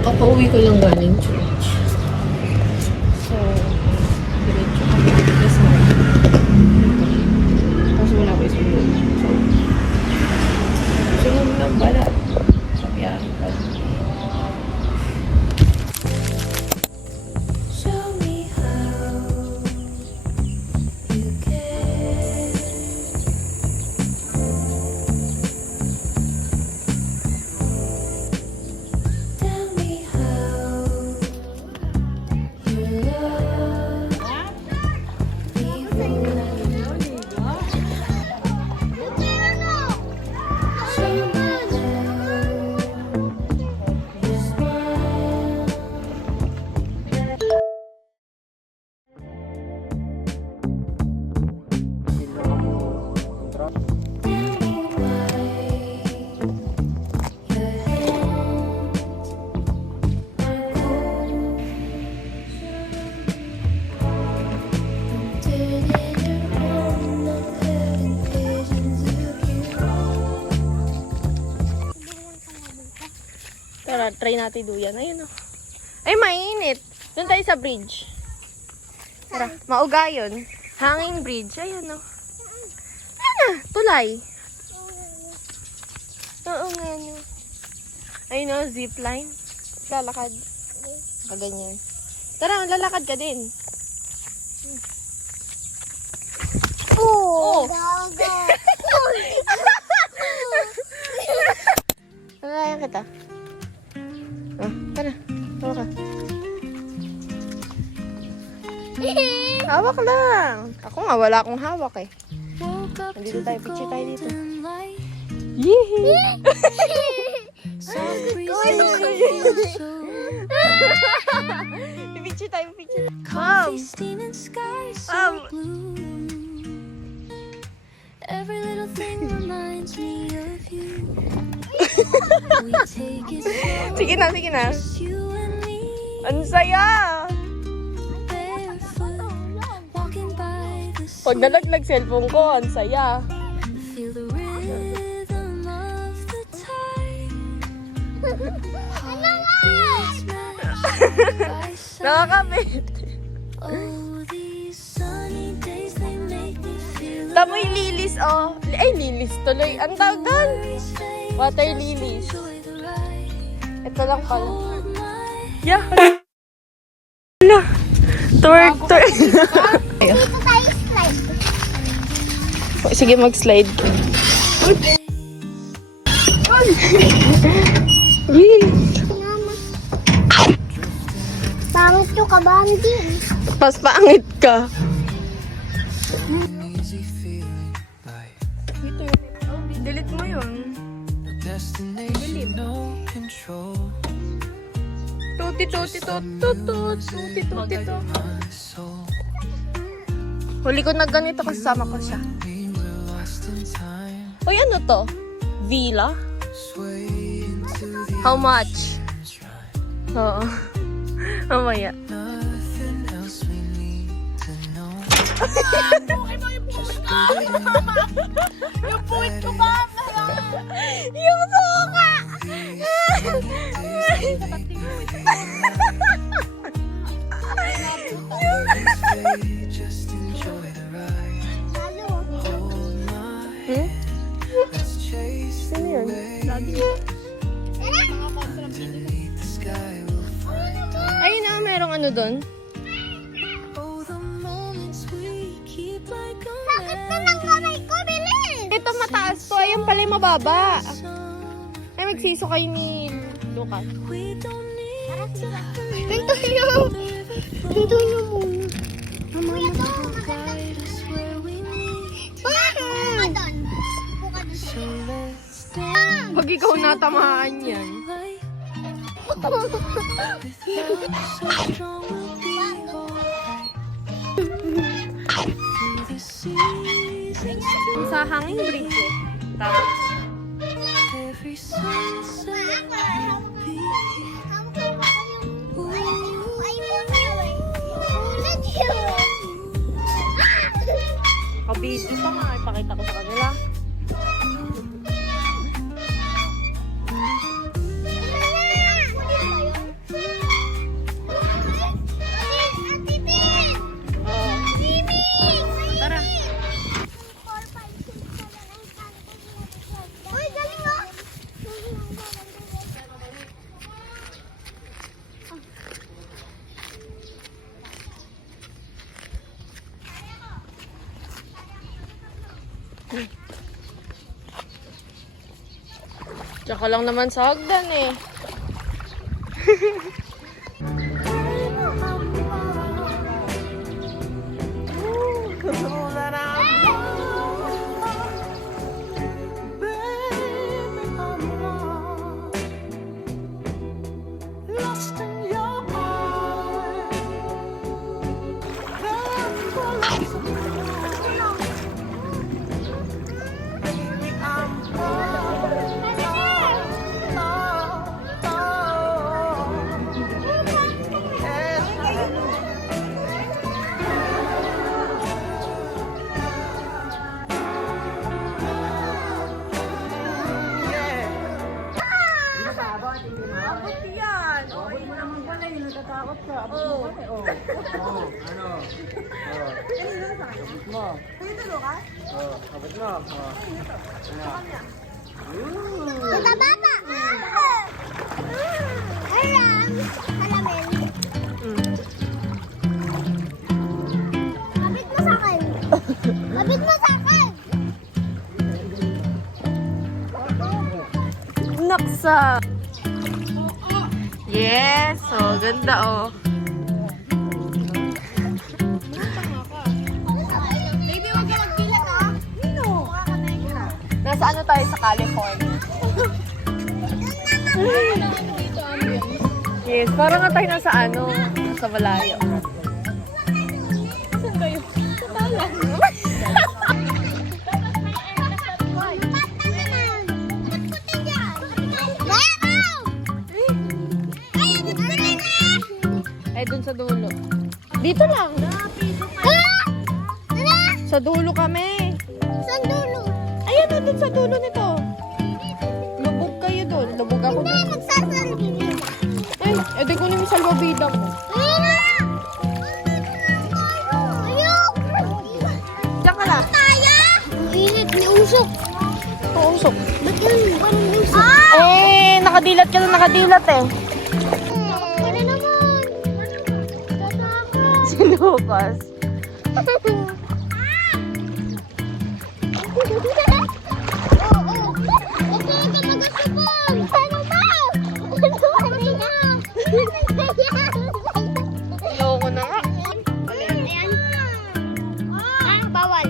Kakauwi ko lang galing church. So, diretso kami. Yes, ma'am. Tapos wala ko isunod. So, sunod lang pala. Sabihan ko. Tara, try natin duyan. Ayun o. Ay, mainit. Doon tayo sa bridge. Tara, mauga yun. Hanging bridge. Ayun o. Ayun na, tulay. Oo, ngayon yun. Ayun o, zipline. Lalakad. Kaganyan. Tara, lalakad ka din. Oh! Nalayan kita. Oh, tara. Hawa ka. Hawak lang. Ako nga, wala akong hawak eh. Nandito tayo. Picture tayo dito. Yee! Picture tayo. Picture tayo. Every little thing reminds me of you. We take it Sige na, sige na. just you and me. Ang saya! Barefoot, walking by the sea. Pag nalaglag cellphone ko, ang saya. Feel the rhythm of the tide. Heartbeats matched by sun. Nakakapit. Oh, these sunny days, they make me feel Tamoy lilis, oh. Ay, lilis tuloy. Ang tawag doon. very safe. Water lilies. Enjoy the ride. Ito lang pala. Hold my Yeah. Wala. Twerk. Dito tayo slide. Sige, mag-slide. Wait. Pangit yung kabandi. Pas pangit ka. Easy feeling like Dito yun. Delete mo yun. no destination, no control. Tuti, tuti, tuti, tuti, tuti. My soul, Huli ko na ganito kasama ko siya. we were lost in time. Uy, ano to? Villa? Sway into the How much? shrine. Oo. Mamaya. Nothing else we need to know. Yung puwit ko ba? Yung suka! Just enjoy the ride. Hold my let's chase the way. Underneath the sky we'll find our Ayun na, merong ano doon. oh, the moments we keep like a Sakit na ng kamay ko, bilis! Ito mataas to. Ayun pala yung mababa. song. Ay, magsiso kayo ni Lucas. We don't need to hurry. Ganito nyo. Ganito nyo muna. Kuya to, Guide us where we need. bakit? So let's dance Pag ikaw natamaan yan. light. With you so strong we'll be alright. Through the seasons. Sa hanging bridge eh. Tapos, Ito nga, ipakita ko sa kanila. Tara. Tsaka lang naman sa hagdan eh. Lost in your arms. There's a lot baby, I'm Bata-bata! Alam! Alamin! Kapit mo sa akin! Kapit mo sa akin! Naksa! Yes! Oh, ganda oh. Baby, huwag ka magpilat ha! Nino! Nasa ano tayo sa California? Yes, parang nga tayo nasa ano, sa malayo. Saan kayo? Sa talang. Eh, dun sa dulo. Dito lang. Sa dulo kami. Saan dulo? Ayan na, dun sa dulo nito. Lubog kayo dun. Lubog ako Hindi, dun. magsasalubin. Ay, edi kunin mo salbabida mo. Ayun na! Ayok! Diyan ka lang. Kaya? Ang init, may usok. Tuusok. Ba't yun? Parang usok. Eh, nakadilat ka na nakadilat eh. Ano naman? Tatakot. Si Lucas. Oo. Huwag ka magasubon. Ano ba? Ano ba? Ayoko na nga. Ayan. Bawal.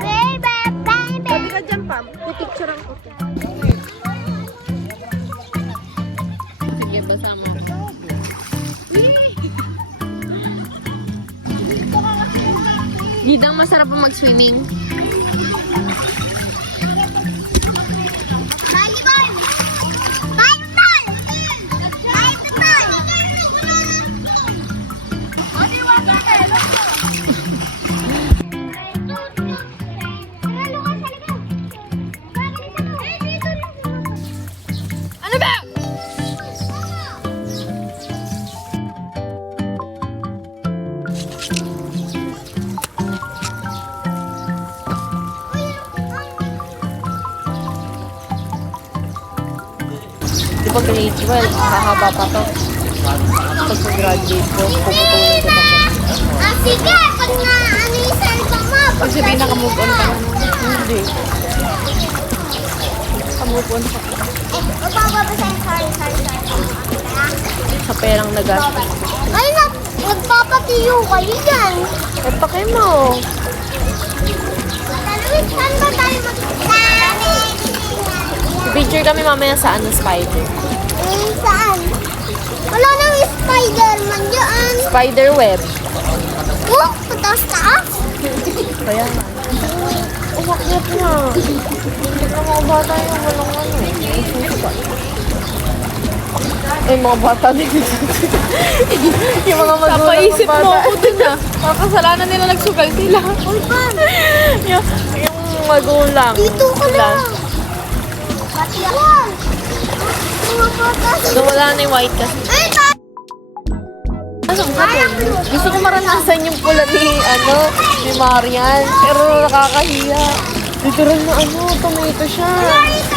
Baby, baby. Sabi ka dyan, Pam. Pipicture ang ko. Sige, basa mo. Didang masarap pa mag-swimming. Volleyball. Volleyball. Volleyball. Ano ba? Di ba grade 12? Mahaba pa to. Pag graduate ko, puputulin ko pa to. Sige, pag na ano yung cellphone mo. Pag sabihin naka-move on ka na. Hindi. Naka-move on ka. Bababasahin, sorry. Sa perang nagastos. Ay, nagpapatiyo kayo dyan. Eh, pakay mo. Talawin, saan ba tayo magpunta? Picture kami mamaya sa ano, spider. Saan? Wala nang Spider-Man dyan. Spider web. Oh, pataas-taas. Kaya nga. Umakyat na. Hindi na mga bata yung walang ano. Susuka. Ay, mga bata din. Yung mga magulang Napaisip bata. mo ako dun ah. Makasalanan nila nagsugal sila. yung magulang. Dito ka lang. Pati ako. Mga bata. Wala na yung white kasi. Ay, Gusto ko maranasan yung pula ni Marian. Pero nakakahiya. Literal na tomato siya. ito,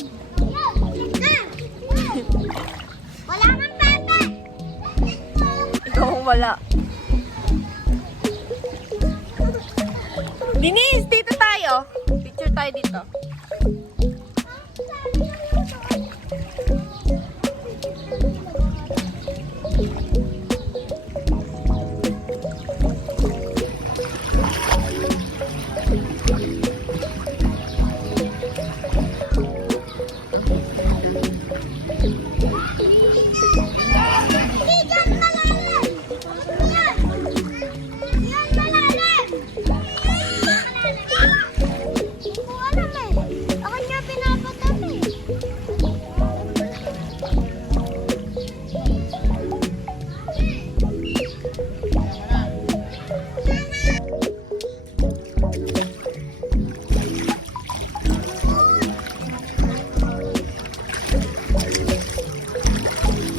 nag-vlog na yan. Wala kang pepe. Ikaw wala. Dinis, dito tayo. Picture tayo dito. Hindi, dyan malalim. Yan. Yan malalim. Hindi ko alam eh. Ako niya pinapagat eh.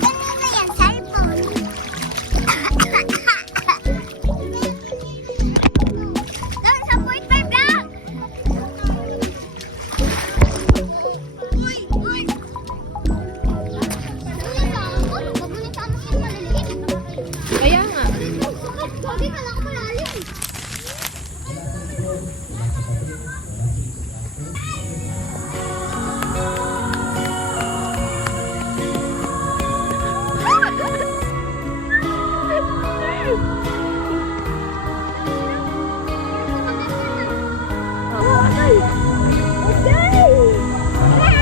Kanina yan, cellphone. Doon sa point by vlog. Uy! Uy! Huwag mo nasama siya maliliit. Kaya nga. Sabi ka lang malalim.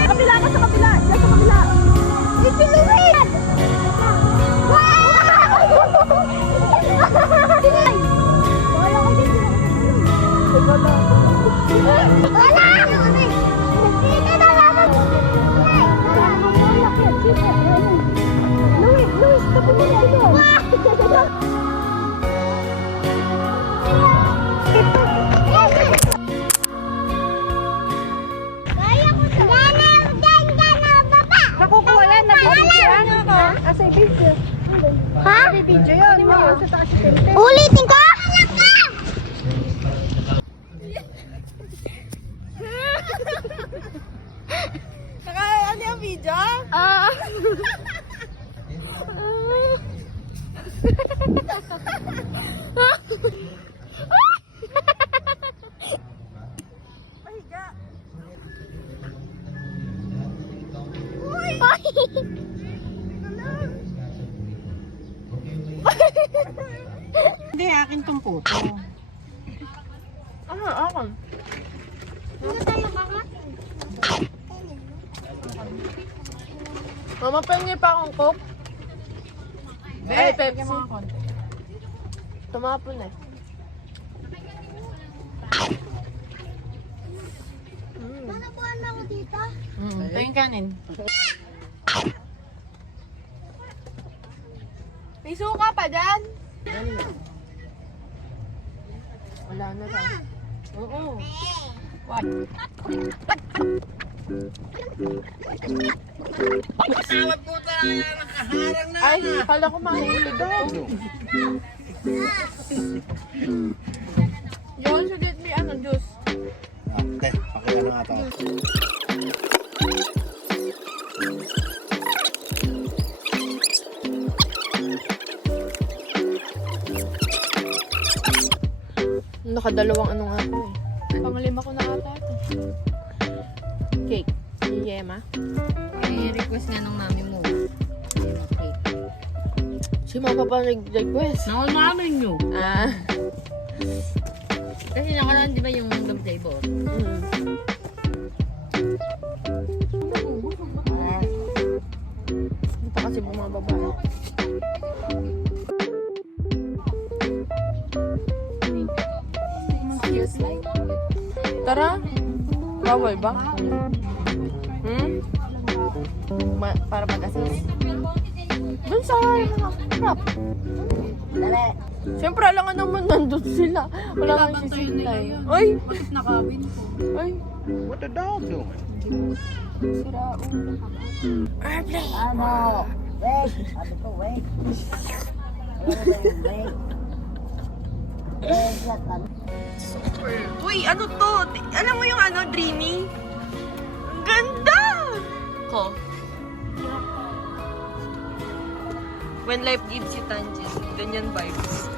Kapila ka sa kapila. Diyan sa kapila. It's Luis! Wala! Dito na lang! Luis, tapos mo dito! Kaya ko to! Diyan na baba! Nakukuha yan. Nabibidyoan ako. Asa video. Ha? Video yun. Sa taas yung tente. Ulitin ko? Ano yung video? Hindi, akin tong puto. Akin. Ano tayo kakain? Mama, pengi pa akong Coke. Ay, Pepsi. Tumapon eh. Manabuhan na ako dito. Ito yung kanin. May suka pa dyan. Wala na lang. Oo. What? Ay, kala ko mahulog doon. Yun, so get me juice. Okay, pakita na nga ito. Nakadalawang nga po eh. Panglima ko na ata ito. Cake. Yema. I-request nga ng mami mo. Okay. Si Mama pa nag-request. Nakal namin nyo. Ah. Kasi nakaraan di ba yung love table? Hindi pa kasi bumababa. Tara. Bawal ba? Para mag-assist. Doon sa harap. Dali. Siyempre, alangan naman nandun sila. Wala kang sisintay. Ay! Bakit nakabin ko? Ay! What the dog doing? Airplane! Ano? Wait. Sabi ko, wait. Wait. Uy, ano to? Alam mo yung ano, dreamy? Ang ganda! Ko. When life gives you tangents, ganyan vibes.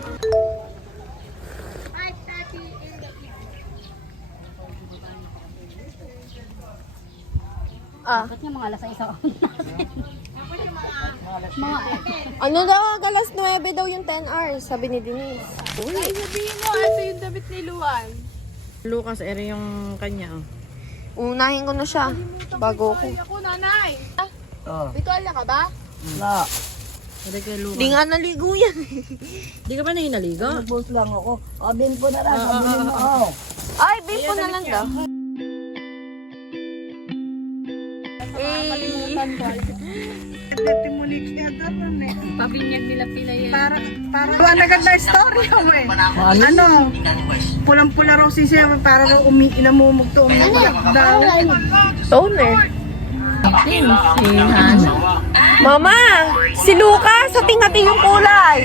Ah. Bakit yung mga alas 6 ako? Ano daw, alas 9 daw yung 10 hours, sabi ni Denise. Uy. Ay, sabihin mo, ito yung damit ni Luan. Lucas, ere yung kanya. Unahin ko na siya, bago ko. Ay, ako, nanay. Oh. Bitualya ka ba? Na. Ere kay Lucas. Di nga naligo yan. Di ka ba na inaligo? Nabos lang ako. Abin po na lang. Abinin mo ako. Ay, bake ko na lang daw. Eh, Pabinyag nila pila yan. Parang naganda story mo eh. Ano? Pulang-pula raw si siya para raw namumugto umiiyak daw. toner. Mama, si Lucas, hati-hati yung kulay.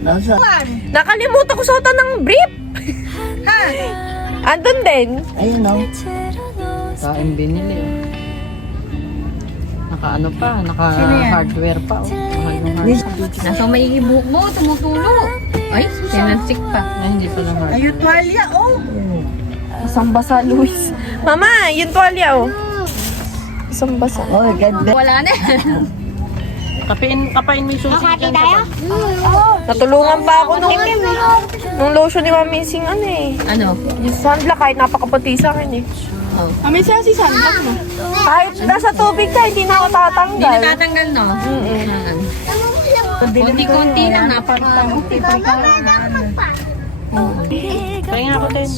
Nasa? Nakalimutan ko suotan ng brief. Ha? Andun din. Ayun o. Kain binili. Naka-ano pa, naka-hardware pa. Nasa may buhok mo, tumutulo. Ay, sinansik pa. Ay, hindi pa lang hardware. Ayun, tuwalya, oh. Isang basa, Luis. Mama, yung tuwalya, oh. Isang basa. Oh, ganda. Wala na. Kapain mo yung susi dyan sa bag. Natulungan pa ako nung lotion ni Mami Sing ano eh. Ano? Yung sunblock kahit napakaputi sa akin eh. Oh. Mami siya si sunblock mo. Kahit nasa tubig ka, hindi na ako Hindi tatanggal. natatanggal, no? Konti-konti lang, napaka-konti. Pahinga ako din.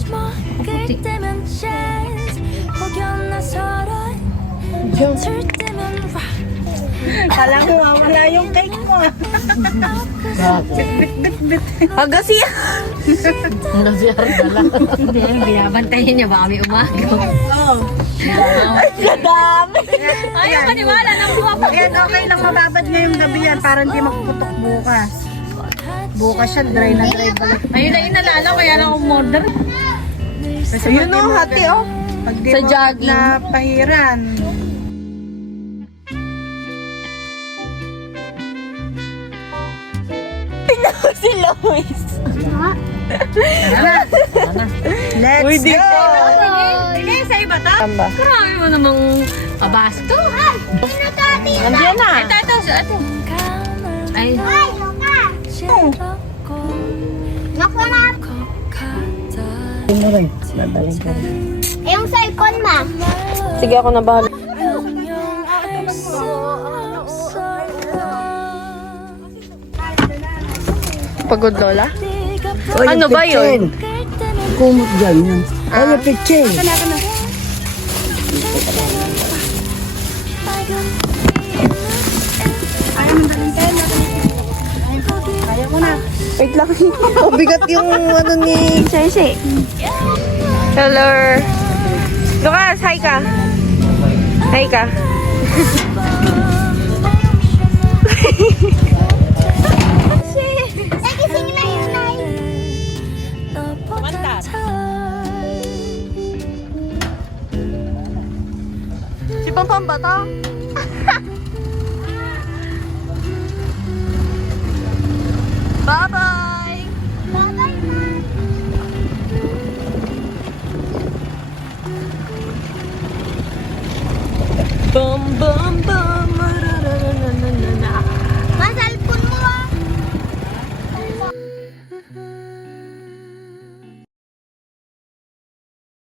그럴 때면 jazz 혹여나 서로 멈출 때면 rock Kala ko wala yung cake mo. Hanggang siya. Hindi, binabantayin niya ba kami umaga? Kadami. Ayaw maniwala nang buwapag. Yan, okay lang mababad ngayong gabi yan para hindi mapuputok bukas. Bukas siya, dry na dry ba? Ayun na inalala, kaya lang umorder. Yun o, hati oh. Pag di Sa mo jogging. na pahiran. Si Lois. Let's Uy, di go! pa. Sige, sa iba to? Tamba. Marami mo namang pabasto. Nandiyan na. Ito. Ay, Naku na. Ano rin? Nadaling ka rin. Yung cellphone ma. Sige, ako na bahala. Pagod, Lola? Oy, Ano yung ba yun? pitchen. Kumot dyan yun. Ay, yung pitchen. Wait lang. Mabigat yung ano ni Sensei. Hello. Lucas, hi ka. Hi ka. Nagising na yun, Nay. Si Pampam ba to? Bye-bye! Bye-bye, Ma. Bum bum.